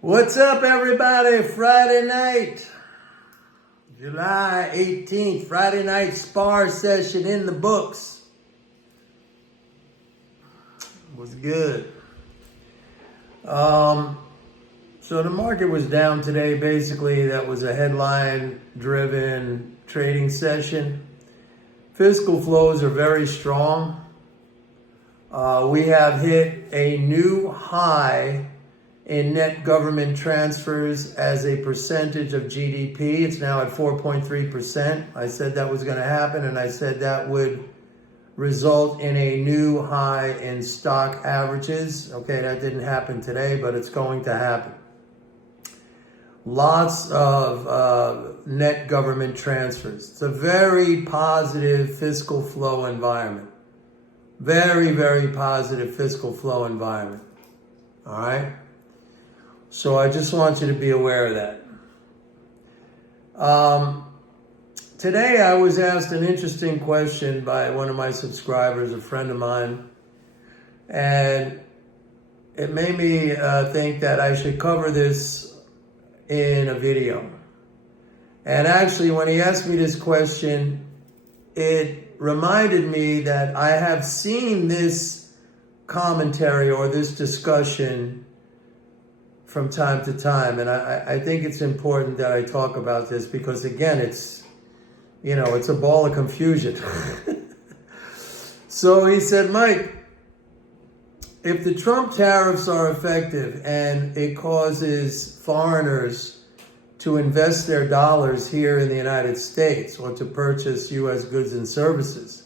What's up, everybody? Friday night, July 18th, Friday night spar session in the books. Was good. So the market was down today. Basically, that was a headline-driven trading session. Fiscal flows are very strong. We have hit a new high in net government transfers as a percentage of GDP. It's now at 4.3%. I said that was going to happen, and I said that would result in a new high in stock averages. Okay, that didn't happen today, but it's going to happen. Lots of net government transfers. It's a very positive fiscal flow environment. Very, very positive fiscal flow environment. All right? So I just want you to be aware of that. Today I was asked an interesting question by one of my subscribers, a friend of mine, and it made me think that I should cover this in a video. And actually, when he asked me this question, it reminded me that I have seen this commentary or this discussion from time to time, and I think it's important that I talk about this because, again, it's a ball of confusion. So he said, Mike, if the Trump tariffs are effective and it causes foreigners to invest their dollars here in the United States or to purchase U.S. goods and services,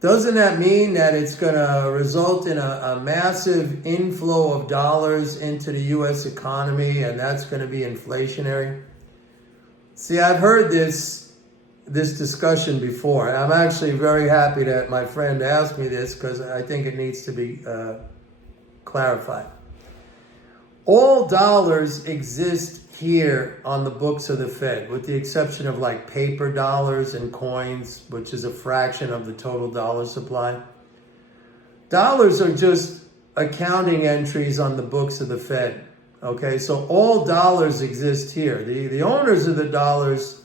doesn't that mean that it's going to result in a massive inflow of dollars into the U.S. economy, and that's going to be inflationary? See, I've heard this discussion before, and I'm actually very happy that my friend asked me this because I think it needs to be clarified. All dollars exist here on the books of the Fed, with the exception of like paper dollars and coins, which is a fraction of the total dollar supply. Dollars are just accounting entries on the books of the Fed. Okay, so all dollars exist here. The owners of the dollars,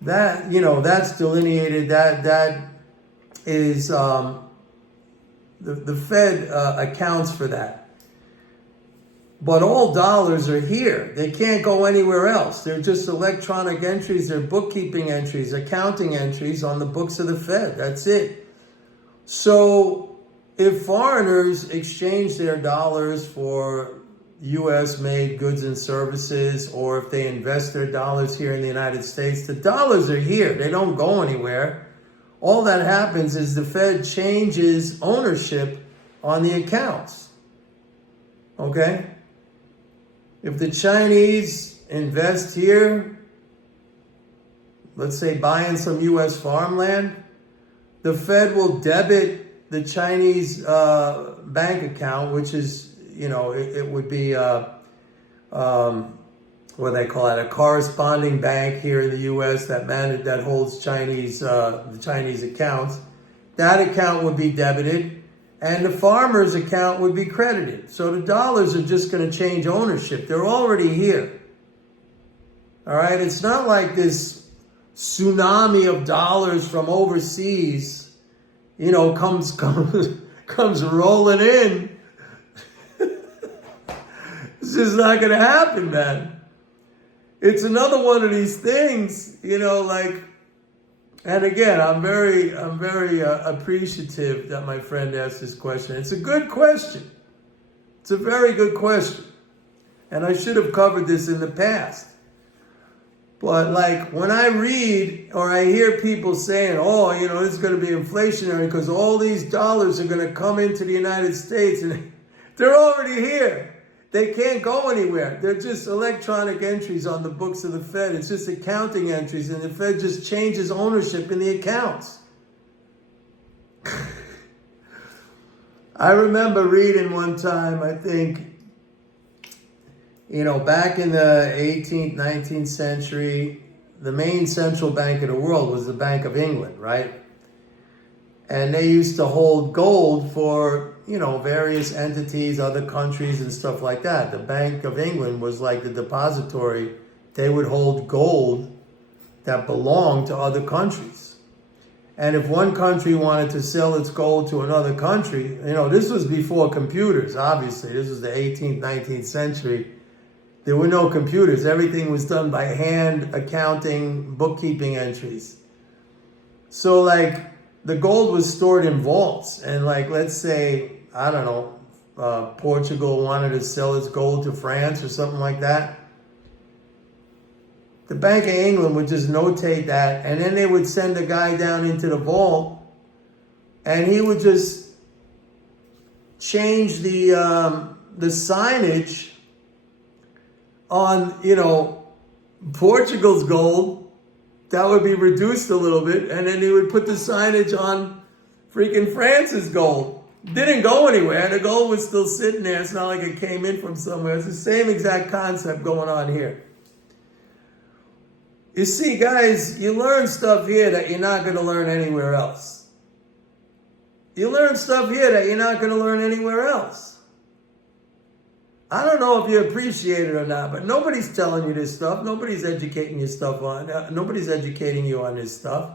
that's delineated. That is the Fed accounts for that. But all dollars are here. They can't go anywhere else. They're just electronic entries. They're bookkeeping entries, accounting entries on the books of the Fed. That's it. So if foreigners exchange their dollars for U.S.-made goods and services, or if they invest their dollars here in the United States, the dollars are here. They don't go anywhere. All that happens is the Fed changes ownership on the accounts. Okay? If the Chinese invest here, let's say buying some U.S. farmland, the Fed will debit the Chinese bank account, which is, it would be, what do they call it, a corresponding bank here in the U.S. that holds the Chinese accounts. That account would be debited, and the farmer's account would be credited. So the dollars are just going to change ownership. They're already here. All right? It's not like this tsunami of dollars from overseas, comes rolling in. It's just not going to happen, man. It's another one of these things, and again, I'm very appreciative that my friend asked this question. It's a good question. It's a very good question. And I should have covered this in the past. But when I read or I hear people saying, it's going to be inflationary because all these dollars are going to come into the United States, and they're already here. They can't go anywhere. They're just electronic entries on the books of the Fed. It's just accounting entries, and the Fed just changes ownership in the accounts. I remember reading one time, I think, back in the 18th, 19th century, the main central bank of the world was the Bank of England, right? And they used to hold gold for, various entities, other countries and stuff like that. The Bank of England was like the depository. They would hold gold that belonged to other countries. And if one country wanted to sell its gold to another country, this was before computers, obviously. This was the 18th, 19th century. There were no computers. Everything was done by hand accounting, bookkeeping entries. So the gold was stored in vaults. And let's say, I don't know, Portugal wanted to sell its gold to France or something like that. The Bank of England would just notate that, and then they would send a guy down into the vault, and he would just change the signage on, Portugal's gold. That would be reduced a little bit, and then he would put the signage on freaking France's gold. Didn't go anywhere. The gold was still sitting there. It's not like it came in from somewhere. It's the same exact concept going on here. You see, guys, you learn stuff here that you're not going to learn anywhere else. You learn stuff here that you're not going to learn anywhere else. I don't know if you appreciate it or not, but nobody's telling you this stuff. Nobody's educating you nobody's educating you on this stuff.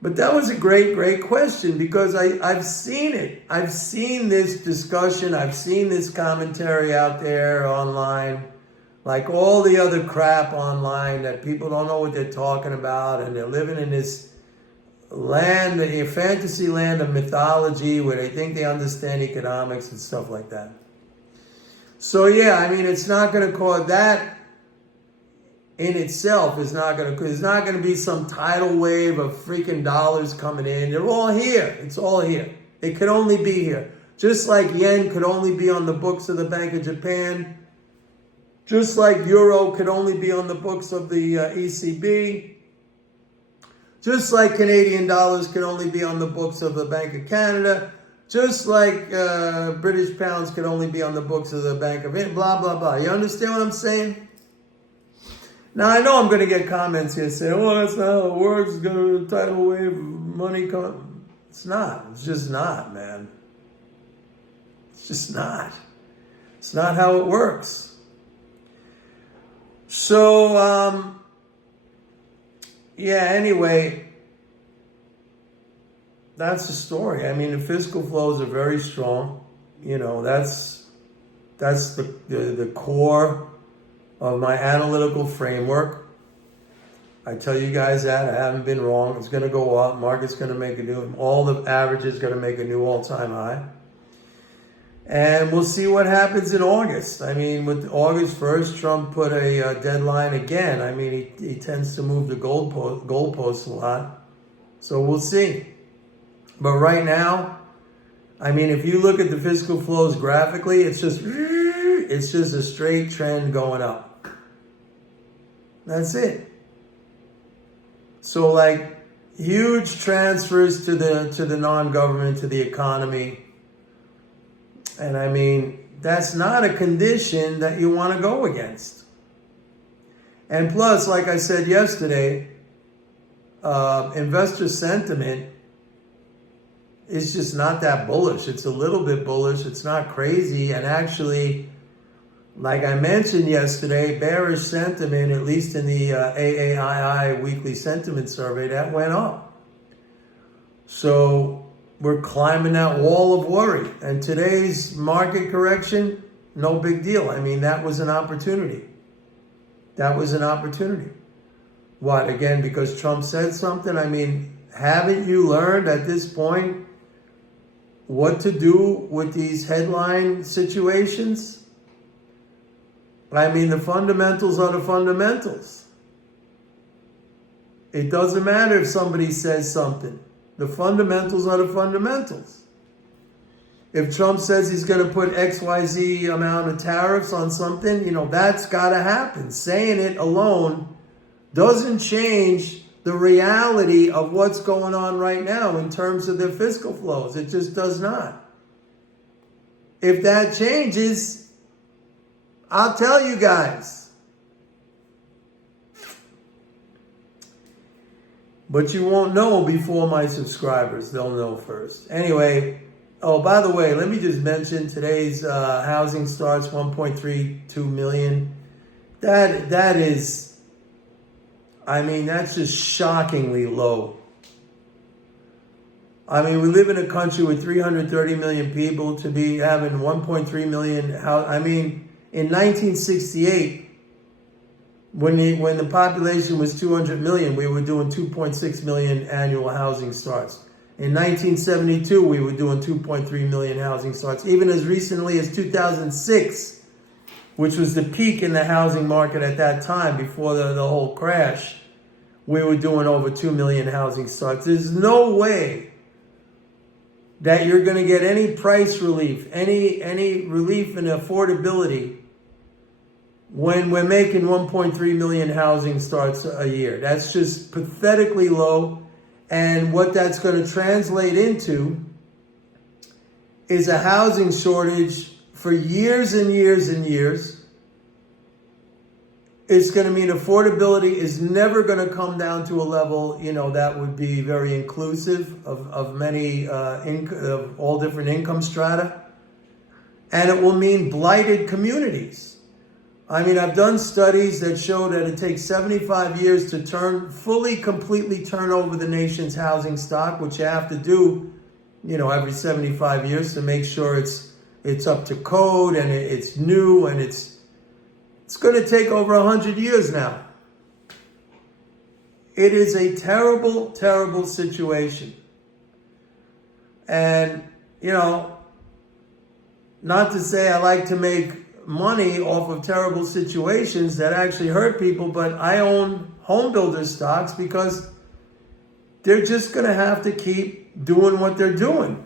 But that was a great, great question, because I've seen it. I've seen this discussion. I've seen this commentary out there online. Like all the other crap online that people don't know what they're talking about, and they're living in this land, a fantasy land of mythology where they think they understand economics and stuff like that. So it's not going to cause that in itself is not going to, there's not going to be some tidal wave of freaking dollars coming in. They're all here. It's all here. It could only be here. Just like yen could only be on the books of the Bank of Japan. Just like euro could only be on the books of the ECB. Just like Canadian dollars could only be on the books of the Bank of Canada. Just like British pounds could only be on the books of the Bank of England. Blah, blah, blah. You understand what I'm saying? Now, I know I'm going to get comments here saying, that's not how it works. It's going to be a tidal wave of money come. It's not. It's just not, man. It's just not. It's not how it works. So, anyway, that's the story. I mean, the fiscal flows are very strong. That's the core of my analytical framework. I tell you guys that. I haven't been wrong. It's going to go up. Market's going to make all the averages going to make a new all-time high. And we'll see what happens in August. I mean, with August 1st, Trump put a deadline again. I mean, he tends to move the goalposts a lot. So we'll see. But right now, I mean, if you look at the fiscal flows graphically, it's just a straight trend going up. That's it. So huge transfers to the non-government, to the economy. And I mean, that's not a condition that you want to go against. And plus, like I said yesterday, investor sentiment is just not that bullish. It's a little bit bullish. It's not crazy. And actually, like I mentioned yesterday, bearish sentiment, at least in the AAII weekly sentiment survey, that went up. So we're climbing that wall of worry. And today's market correction, no big deal. I mean, that was an opportunity. That was an opportunity. What, again, because Trump said something? I mean, haven't you learned at this point what to do with these headline situations? I mean, the fundamentals are the fundamentals. It doesn't matter if somebody says something. The fundamentals are the fundamentals. If Trump says he's going to put XYZ amount of tariffs on something, that's got to happen. Saying it alone doesn't change the reality of what's going on right now in terms of their fiscal flows. It just does not. If that changes, I'll tell you guys. But you won't know before my subscribers. They'll know first. Anyway, Oh, by the way, let me just mention today's housing starts 1.32 million. That is, I mean, that's just shockingly low. I mean, we live in a country with 330 million people to be having 1.3 million. I mean, in 1968, when the population was 200 million, we were doing 2.6 million annual housing starts. In 1972, we were doing 2.3 million housing starts. Even as recently as 2006, which was the peak in the housing market at that time before the whole crash, we were doing over 2 million housing starts. There's no way that you're going to get any price relief, any relief in affordability when we're making 1.3 million housing starts a year. That's just pathetically low. And what that's going to translate into is a housing shortage for years and years and years. It's going to mean affordability is never going to come down to a level, that would be very inclusive of many, of all different income strata. And it will mean blighted communities. I mean, I've done studies that show that it takes 75 years to completely turn over the nation's housing stock, which you have to do, every 75 years to make sure it's up to code and it's new, and it's going to take over 100 years now. It is a terrible, terrible situation. And, not to say I like to make money off of terrible situations that actually hurt people, but I own home builder stocks because they're just going to have to keep doing what they're doing.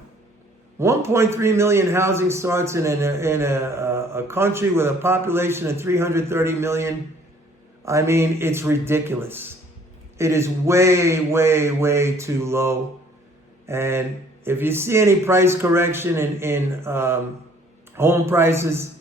1.3 million housing starts in a country with a population of 330 million. I mean, it's ridiculous. It is way, way, way too low. And if you see any price correction in home prices,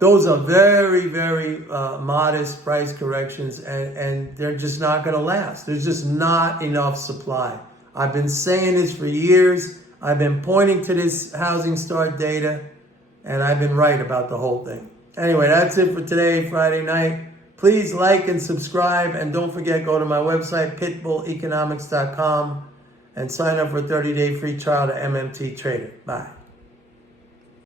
those are very, very modest price corrections, and they're just not going to last. There's just not enough supply. I've been saying this for years. I've been pointing to this housing start data, and I've been right about the whole thing. Anyway, that's it for today, Friday night. Please like and subscribe, and don't forget, go to my website, pitbulleconomics.com, and sign up for a 30-day free trial to MMT Trader. Bye.